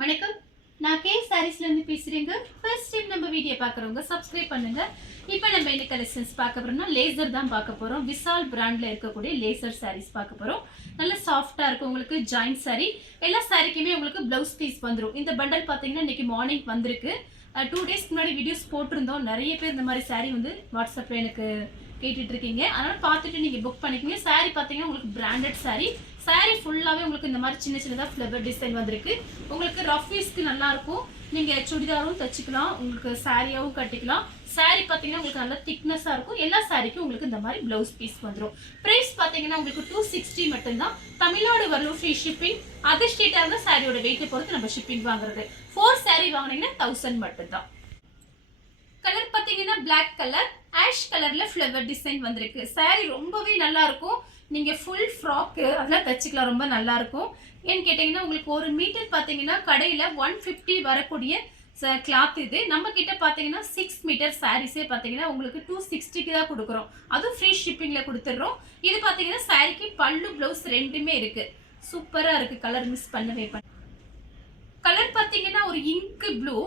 வணக்கம். நான் கே சாரீஸ்ல இருந்து பேசுறேங்க. ஃபர்ஸ்ட் டைம் நம்ம வீடியோ பார்க்குறவங்க சப்ஸ்கிரைப் பண்ணுங்க. இப்போ நம்ம என்ன கலெக்ஷன்ஸ் பார்க்க போறோம்னா லேசர் தான் பார்க்க போறோம். விசால் பிராண்ட்ல இருக்கக்கூடிய லேசர் சாரீஸ் பார்க்க போறோம். நல்ல சாஃப்டா இருக்கும். உங்களுக்கு ஜாயிண்ட் சாரி எல்லா சாரிக்குமே உங்களுக்கு பிளவுஸ் பீஸ் வந்துடும். இந்த பண்டல் பார்த்தீங்கன்னா இன்னைக்கு மார்னிங் வந்திருக்கு. 2 டேஸ்க்கு முன்னாடி வீடியோஸ் போட்டிருந்தோம். நிறைய பேர் இந்த மாதிரி சாரி வந்து வாட்ஸ்அப்ல எனக்கு கேட்டுட்டு இருக்கீங்க. அதனால பார்த்துட்டு நீங்க புக் பண்ணிக்கோங்க. சாரி பார்த்தீங்கன்னா உங்களுக்கு பிராண்டட் சாரி. சாரி ஃபுல்லாவே உங்களுக்கு இந்த மாதிரி சின்ன சின்னதா ஃப்ளவர் டிசைன் வந்திருக்கு. உங்களுக்கு ரஃப் யூஸ்க்கு நல்லா இருக்கும். நீங்க சுடிதாரும் தச்சுக்கலாம், உங்களுக்கு சாரியாவும் கட்டிக்கலாம். சாரி பார்த்தீங்கன்னா உங்களுக்கு நல்ல திக்னஸா இருக்கும். எல்லா சாரிக்கும் உங்களுக்கு இந்த மாதிரி பிளவுஸ் பீஸ் வந்துடும். பிரைஸ் பார்த்தீங்கன்னா உங்களுக்கு 260 மட்டும்தான். தமிழ்நாடு வரலும் ஃப்ரீ ஷிப்பிங். அதர் ஸ்டேட்டா இருந்தால் சாரியோட வெயிட்டை பொறுத்து நம்ம ஷிப்பிங் வாங்குறது. 4 சாரி வாங்கினீங்கன்னா 1000 மட்டும்தான். கலர் பார்த்தீங்கன்னா பிளாக் கலர், ஆஷ் கலர்ல ஃப்ளவர் டிசைன் வந்திருக்கு. சாரி ரொம்பவே நல்லா இருக்கும். நீங்க ஃபுல் ஃப்ராக் அதெல்லாம் தச்சுக்கலாம், ரொம்ப நல்லா இருக்கும். ஏன்னு கேட்டீங்கன்னா உங்களுக்கு ஒரு மீட்டர் பார்த்தீங்கன்னா கடையில 150 வரக்கூடிய கிளாத் இது. நம்ம கிட்ட பார்த்தீங்கன்னா 6 மீட்டர் சாரீஸே பார்த்தீங்கன்னா உங்களுக்கு 260க்கு தான் கொடுக்குறோம். அதுவும் ஃப்ரீ ஷிப்பிங்ல கொடுத்துட்றோம். இது பார்த்தீங்கன்னா சாரிக்கு பல்லு பிளவுஸ் ரெண்டுமே இருக்கு. சூப்பரா இருக்கு. கலர் மிஸ் பண்ணவே கலர் பார்த்தீங்கன்னா ஒரு இங்க் ப்ளூ.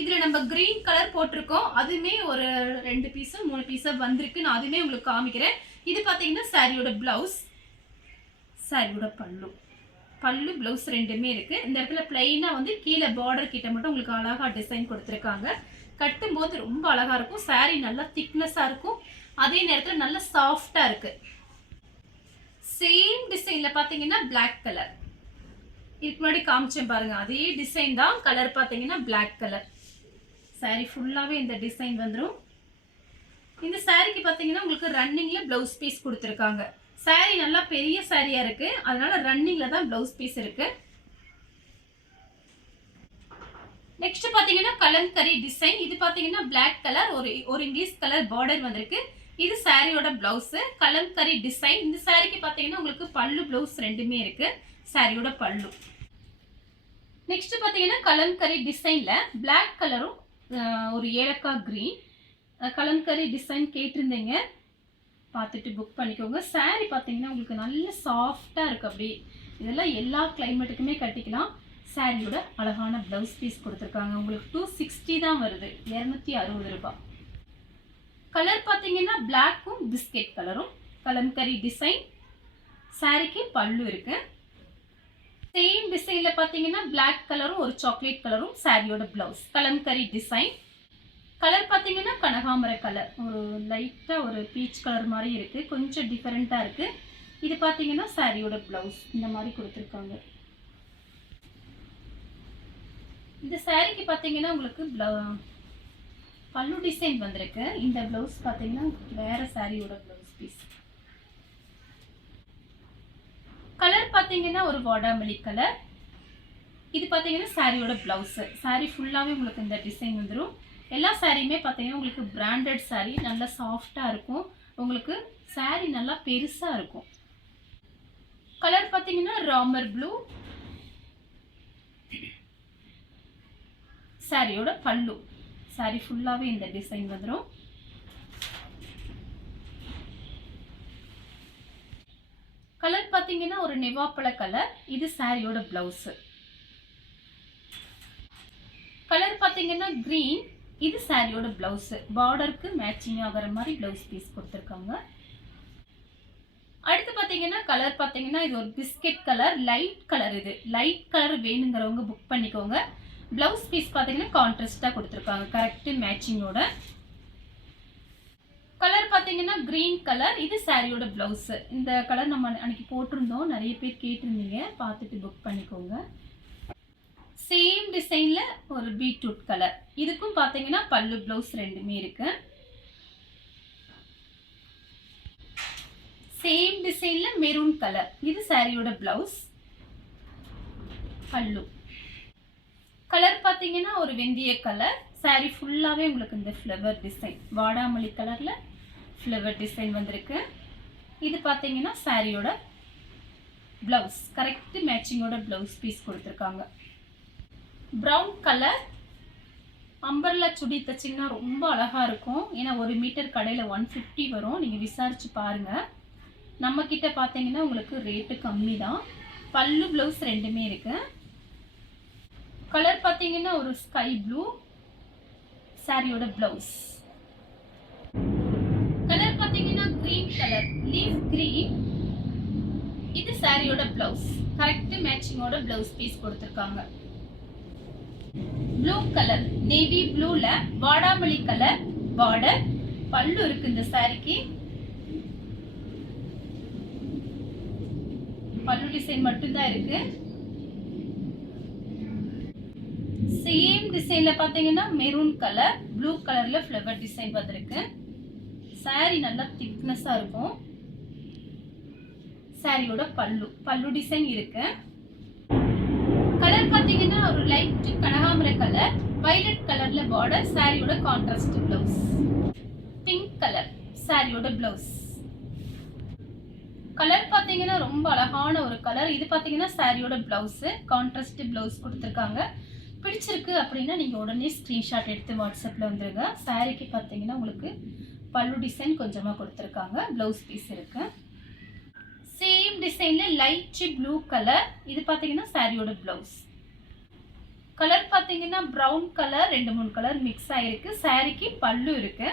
இதுல நம்ம கிரீன் கலர் போட்டிருக்கோம். அதுமே ஒரு 2 பீஸ் 3 பீஸ் வந்திருக்கு. நான் அதுமே உங்களுக்கு காமிக்கிறேன். இது பாத்தீங்கன்னா சாரியோட பிளவுஸ், சாரியோட பல்லு பிளவுஸ் ரெண்டுமே இருக்கு. இந்த இடத்துல பிளைனா வந்து கீழே பார்டர் கிட்ட மட்டும் உங்களுக்கு அழகா டிசைன் கொடுத்துருக்காங்க. கட்டும் போது ரொம்ப அழகா இருக்கும். சாரி நல்லா திக்னஸா இருக்கும். அதே நேரத்துல நல்ல சாஃப்டா இருக்கு. சேம் டிசைன்ல பாத்தீங்கன்னா பிளாக் கலர். இதுக்கு முன்னாடி காமிச்சேன் பாருங்க, அதே டிசைன் தான். கலர் பாத்தீங்கன்னா பிளாக் கலர். சாரி ஃபுல்லாவே இந்த டிசைன் வந்துடும். இந்த சாரிக்கு பாத்தீங்கன்னா உங்களுக்கு ரன்னிங்ல பிளவுஸ் பீஸ் கொடுத்துருக்காங்க. சாரி நல்லா பெரிய சாரியா இருக்கு, அதனால ரன்னிங்ல தான் பிளவுஸ் பீஸ் இருக்கு. நெக்ஸ்ட் பாத்தீங்கன்னா கலம்கரி டிசைன். இது பாத்தீங்கன்னா பிளாக் கலர், ஒரு இங்கிலீஷ் கலர் பார்டர் வந்திருக்கு. இது சாரியோட பிளவுஸ், கலம்கரி டிசைன். இந்த சாரிக்கு பாத்தீங்கன்னா உங்களுக்கு பல்லு பிளவுஸ் ரெண்டுமே இருக்கு. சாரியோட பல்லு. நெக்ஸ்ட் பாத்தீங்கன்னா கலம்கரி டிசைன்ல பிளாக் கலரும் ஒரு ஏலக்காய் கிரீன் கலம்கரி டிசைன் கேட்டிருந்தீங்க, பார்த்துட்டு புக் பண்ணிக்கோங்க. சாரி பார்த்தீங்கன்னா உங்களுக்கு நல்ல சாஃப்டாக இருக்குது. அப்படி இதெல்லாம் எல்லா கிளைமேட்டுக்குமே கட்டிக்கலாம். சாரியோட அழகான ப்ளவுஸ் பீஸ் கொடுத்துருக்காங்க. உங்களுக்கு 260 தான் வருது, 260 ரூபாய். கலர் பார்த்தீங்கன்னா பிளாக்கும் பிஸ்கெட் கலரும் கலம்கரி டிசைன். சாரிக்கு பல்லு இருக்கு. சேம் டிசைனில் பார்த்தீங்கன்னா பிளாக் கலரும் ஒரு சாக்லேட் கலரும் சாரியோட ப்ளவுஸ். கலம்கரி டிசைன். கலர் பார்த்தீங்கன்னா கனகாமர கலர், ஒரு லைட்டாக ஒரு பீச் கலர் மாதிரி இருக்குது. கொஞ்சம் டிஃப்ரெண்ட்டாக இருக்குது. இது பார்த்தீங்கன்னா சாரியோட ப்ளவுஸ் இந்த மாதிரி கொடுத்துருக்காங்க. இந்த சாரிக்கு பார்த்தீங்கன்னா உங்களுக்கு பல்லு டிசைன் வந்திருக்கு. இந்த ப்ளவுஸ் பார்த்தீங்கன்னா வேற சாரியோட ப்ளவுஸ் பீஸ். கலர் பார்த்தீங்கன்னா ஒரு வாடாமல்லி கலர். இது பார்த்தீங்கன்னா சாரியோட ப்ளவுஸ். சாரி ஃபுல்லாகவே உங்களுக்கு இந்த டிசைன் வந்துடும். எல்லா சாரியுமே பார்த்தீங்கன்னா உங்களுக்கு பிராண்டட் சாரி, நல்லா சாஃப்டாக இருக்கும். உங்களுக்கு சாரி நல்லா பெருசாக இருக்கும். கலர் பார்த்தீங்கன்னா ராமர் ப்ளூ. சாரியோட பல்லு. சாரி ஃபுல்லாகவே இந்த டிசைன் வந்துடும். கலர் பார்த்தீங்கன்னா ஒரு நெவாப்பழ கலர். இது சாரியோட பிளவுஸ். கலர் பார்த்தீங்கன்னா கிரீன். இது சாரியோட பிளவுஸ். பார்டருக்கு மேட்சிங் ஆகிற மாதிரி பிளவுஸ் பீஸ் கொடுத்துருக்காங்க. அடுத்து பார்த்தீங்கன்னா கலர் பார்த்தீங்கன்னா இது ஒரு பிஸ்கெட் கலர், லைட் கலர். இது லைட் கலர் வேணுங்கிறவங்க புக் பண்ணிக்கோங்க. பிளவுஸ் பீஸ் பார்த்தீங்கன்னா கான்ட்ராஸ்டாக கொடுத்துருக்காங்க, கரெக்ட் மேட்சிங்கோட. கலர் பார்த்தீங்கன்னா கிரீன் கலர். இது சாரியோட பிளவுஸ். இந்த கலர் நம்ம அன்னைக்கு போட்டிருந்தோம், நிறைய பேர் கேட்டிருந்தீங்க, பார்த்துட்டு புக் பண்ணிக்கோங்க. சேம் டிசைன்ல ஒரு பீட்ரூட் கலர். இதுக்கும் பார்த்தீங்கன்னா பல்லு பிளவுஸ் ரெண்டுமே இருக்கு. சேம் டிசைன்ல மெரூன் கலர். இது சாரியோட பிளவுஸ், பல்லு. கலர் பார்த்தீங்கன்னா ஒரு வெந்தய கலர். சாரி ஃபுல்லாவே உங்களுக்கு இந்த ஃப்ளவர் டிசைன், வாடாமல்லி கலர்ல ஃப்ளவர் டிசைன் வந்திருக்கு. இது பார்த்தீங்கன்னா சாரியோட பிளவுஸ், கரெக்ட் மேட்சிங்கோட பிளவுஸ் பீஸ் கொடுத்துருக்காங்க. Brown colour. அம்பர்லா சுடி தச்சிங்கன்னா ரொம்ப அழகா இருக்கும். ஏன்னா ஒரு மீட்டர் கடையில் 150 வரும். நீங்கள் விசாரிச்சு பாருங்க. நம்ம கிட்ட பார்த்தீங்கன்னா உங்களுக்கு ரேட்டு கம்மி தான். பல்லு பிளவுஸ் ரெண்டுமே இருக்கு. கலர் பார்த்தீங்கன்னா ஒரு ஸ்கை ப்ளூ. சாரியோட பிளவுஸ். கலர் பார்த்தீங்கன்னா கிரீன் கலர், லீஃப் கிரீன். இது சாரியோட பிளவுஸ். கரெக்ட் மேட்சிங்கோட பிளவுஸ் பீஸ் கொடுத்துருக்காங்க. ப்ளூ கலர், நேவி ப்ளூல வாடாமல்லி கலர் பார்டர். பல்லு இருக்கு இந்த சாரிக்கு. பல்லு டிசைன் மட்டும்தான் இருக்கு. சேம் டிசைன்ல பாத்தீங்கன்னா மெரூன் கலர், ப்ளூ கலர்ல ஃப்ளவர் டிசைன் வந்திருக்கு. சாரி நல்லா திக்னஸா இருக்கும். சாரியோட பல்லு டிசைன் இருக்கு. கலர் பாத்தீங்கன்னா ஒரு லைட் கனகாம்பர கலர், வயலட் கலர்ல பார்டர். சாரியோட கான்ட்ராஸ்ட் பிளவுஸ். பிங்க் கலர் சாரியோட பிளவுஸ். கலர் பாத்தீங்கன்னா ரொம்ப அழகான ஒரு கலர். இது பாத்தீங்கன்னா சாரியோட பிளவுஸ். கான்ட்ராஸ்ட் பிளவுஸ் கொடுத்துருக்காங்க. பிடிச்சிருக்கு அப்படின்னா நீங்க உடனே ஸ்கிரீன்ஷாட் எடுத்து வாட்ஸ்அப்ல வந்துருங்க. சாரிக்கு பாத்தீங்கன்னா உங்களுக்கு பல்லு டிசைன் கொஞ்சமா கொடுத்துருக்காங்க. பிளவுஸ் பீஸ் இருக்கு. சேம் டிசைன்ல லைட் ப்ளூ கலர். இது பாத்தீங்கன்னா சாரியோட பிளவுஸ். கலர் பாத்தீங்கன்னா பிரவுன் கலர், 2-3 கலர் மிக்ஸ் ஆயிருக்கு. சாரிக்கு பல்லு இருக்கு.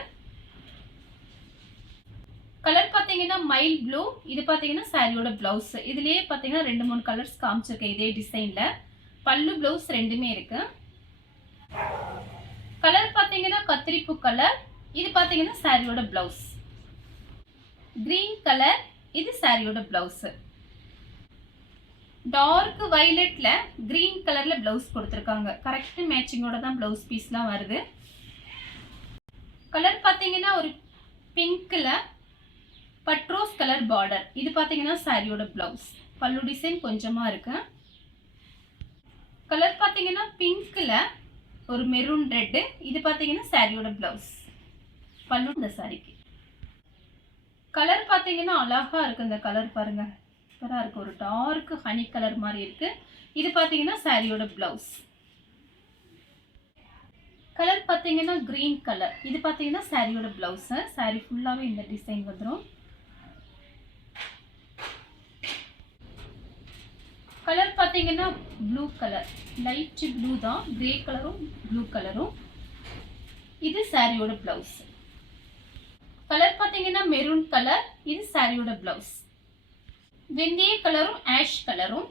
கலர் பாத்தீங்கன்னா மைல் ப்ளூ. இது பாத்தீங்கன்னா சாரியோட பிளவுஸ். இதுலயே பாத்தீங்கன்னா 2-3 கலர்ஸ் காமிச்சிருக்கேன் இதே டிசைன்ல. பல்லு பிளவுஸ் ரெண்டுமே இருக்கு. கலர் பாத்தீங்கன்னா கத்திரிப்பூ கலர். இது பாத்தீங்கன்னா சாரியோட பிளவுஸ். Green colour. இது சாரியோட பிளவுஸ். டார்க் வயலட்ல கிரீன் கலர்ல பிளவுஸ் கொடுத்துருக்காங்க. கரெக்ட் மேட்சிங்கோட தான் பிளவுஸ் பீஸ்லாம் வருது. கலர் பாத்தீங்கன்னா ஒரு பிங்க்ல பட்ரோஸ் கலர் பார்டர். இது பாத்தீங்கன்னா சாரியோட பிளவுஸ். பல்லு டிசைன் கொஞ்சமா இருக்கு. கலர் பாத்தீங்கன்னா பிங்க்ல ஒரு மெரூன் ரெட். இது பாத்தீங்கன்னா சாரியோட பிளவுஸ். பல்லு இந்த சாரிக்கு. கலர் பாத்தீங்கன்னா அழகா இருக்கு. இந்த கலர் பாருங்க, சூப்பரா இருக்கு. ஒரு டார்க் ஹனி கலர் மாதிரி இருக்கு. இது பாத்தீங்கன்னா சாரியோட பிளவுஸ். கலர் பாத்தீங்கன்னா கிரீன் கலர். இது பாத்தீங்கன்னா சாரியோட பிளவுஸ். சாரி ஃபுல்லாவே இந்த டிசைன் வந்துடும். கலர் பாத்தீங்கன்னா ப்ளூ கலர், லைட் ப்ளூ தான். கிரே கலரும் ப்ளூ கலரும். இது சாரியோட பிளவுஸ். கலர் பாத்தீங்கன்னா மெரூன் கலர். இது சாரியோட பிளவுஸ். வெந்தய கலரும் ஆஷ் கலரும்.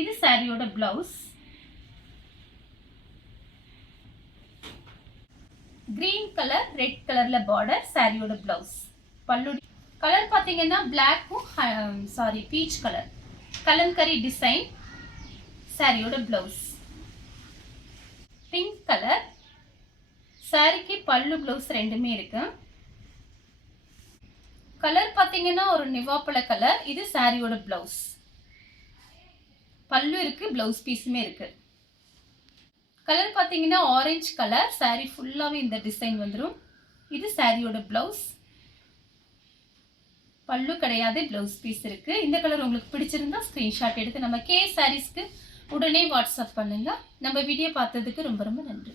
இது சாரியோட பிளவுஸ். கிரீன் கலர், ரெட் கலர்ல பார்டர். சாரியோட பிளவுஸ். பல்லு கலர் பாத்தீங்கன்னா பிளாக்கும் பீச் கலர், கலம்கரி டிசைன். சாரியோட பிளவுஸ். Pink colour. சாரிக்கு பல்லு பிளவுஸ் ரெண்டுமே இருக்கு. கலர் பாத்தீங்கன்னா ஒரு நிவாப்பழ கலர். இது சாரியோட பிளவுஸ். பல்லு இருக்கு, பிளவுஸ் பீஸுமே இருக்கு. கலர் பாத்தீங்கன்னா ஆரஞ்சு கலர். சாரி ஃபுல்லாவே இந்த டிசைன் வந்துடும். இது சாரியோட பிளவுஸ். பல்லு கிடையாது, பிளவுஸ் பீஸ் இருக்கு. இந்த கலர் உங்களுக்கு பிடிச்சிருந்தா ஸ்கிரீன்ஷாட் எடுத்து நம்ம கே சாரீஸ்க்கு உடனே வாட்ஸ்அப் பண்ணுங்க. நம்ம வீடியோ பார்த்ததுக்கு ரொம்ப ரொம்ப நன்றி.